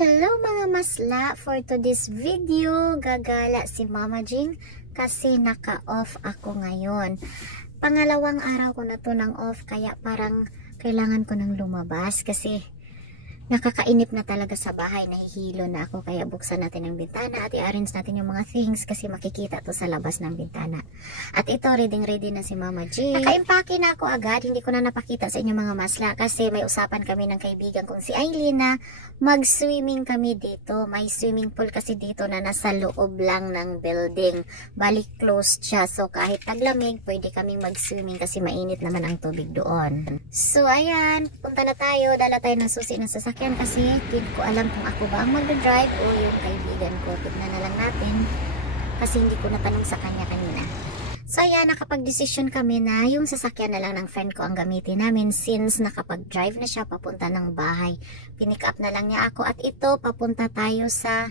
Hello mga masla! For today's video, gagala si Mama Jing kasi naka-off ako ngayon. Pangalawang araw ko na to ng off kaya parang kailangan ko nang lumabas kasi nakakainip na talaga sa bahay. Nahihilo na ako kaya buksan natin ang bintana at i-arrange natin yung mga things kasi makikita to sa labas ng bintana. At ito, ready na si Mama G. Nakaimpake na ako agad. Hindi ko na napakita sa inyo mga masla kasi may usapan kami ng kaibigan kong si Aileen na mag-swimming kami dito. May swimming pool kasi dito na nasa loob lang ng building. Balik closed siya. So kahit taglamig, pwede kaming mag-swimming kasi mainit naman ang tubig doon. So ayan, punta na tayo. Dala tayo ng susi ng sasakyan kasi hindi ko alam kung ako ba ang mag-drive o yung kaibigan ko. Tignan na lang natin kasi hindi ko natanong sa kanya kanina. So ayan, nakapag-desisyon kami na yung sasakyan na lang ng friend ko ang gamitin namin since nakapag-drive na siya papunta ng bahay. Pinick up na lang niya ako at ito papunta tayo sa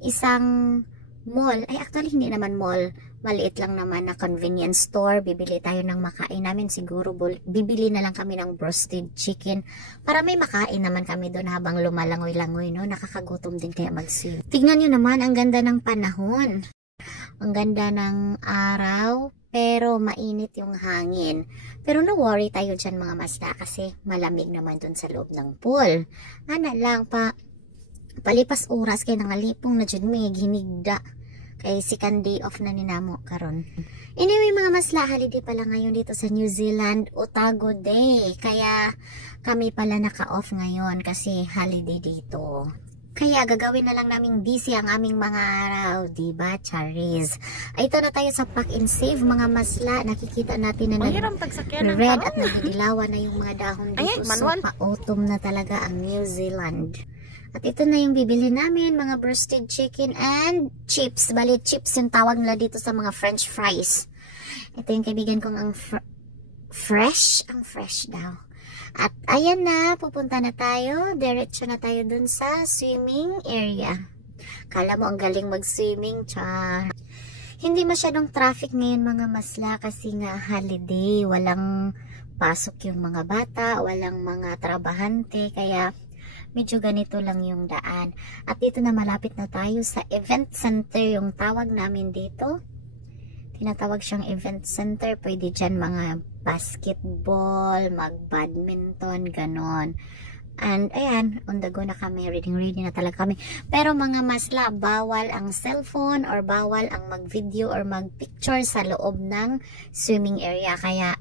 isang mall. Ay actually hindi naman mall. Maliit lang naman na convenience store. Bibili tayo ng makain namin. Siguro bibili na lang kami ng roasted chicken. Para may makain naman kami doon habang lumalangoy-langoy. No? Nakakagutom din kaya mag-swim. Tignan nyo naman, ang ganda ng panahon. Ang ganda ng araw. Pero mainit yung hangin. Pero no worry tayo dyan mga masla kasi malamig naman doon sa loob ng pool. Ano lang palipas oras kay nangalipong na dyan may ginigda. Kay second day off na ninamo karon. Anyway mga masla, holiday pala ngayon dito sa New Zealand, Otago Day. Kaya kami pala naka-off ngayon kasi holiday dito. Kaya gagawin na lang naming busy ang aming mga araw, diba, Charis? Ito na tayo sa Pack and Save mga masla. Nakikita natin na nag-red at nagdidilawan na yung mga dahon dito. So pa-autumn na talaga ang New Zealand. At ito na yung bibili namin, mga roasted chicken and chips. Bali, chips yung tawag nila dito sa mga french fries. Ito yung kaibigan kong ang fresh. Ang fresh daw. At ayan na, pupunta na tayo. Diretso na tayo dun sa swimming area. Kala mo ang galing mag-swimming, char. Hindi masyadong traffic ngayon mga masla kasi nga holiday. Walang pasok yung mga bata, walang mga trabahante, kaya medyo ganito lang yung daan. At dito na malapit na tayo sa event center yung tawag namin dito. Tinatawag siyang event center. Pwede dyan mga basketball, mag-badminton, ganon. And ayan, on the go na kami. Ready na talaga kami. Pero mga masla, bawal ang cellphone or bawal ang mag-video or mag-picture sa loob ng swimming area. Kaya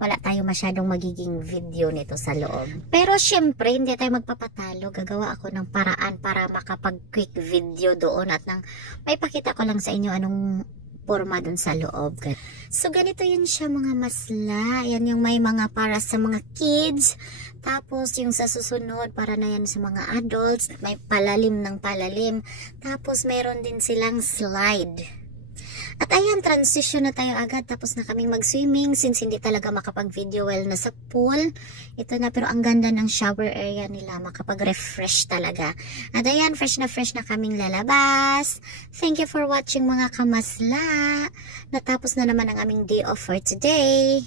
wala tayo masyadong magiging video nito sa loob. Pero syempre, hindi tayo magpapatalo. Gagawa ako ng paraan para makapag-quick video doon at may pakita ko lang sa inyo anong forma doon sa loob. So, ganito yun siya mga masla. Yan yung may mga para sa mga kids. Tapos, yung sa susunod, para na yan sa mga adults. May palalim ng palalim. Tapos, mayroon din silang slide. At ayan, transition na tayo agad. Tapos na kaming mag-swimming since hindi talaga makapag-video well na sa pool. Ito na, pero ang ganda ng shower area nila. Makapag-refresh talaga. At ayan, fresh na kaming lalabas. Thank you for watching mga kamasla. Natapos na naman ang aming day off for today.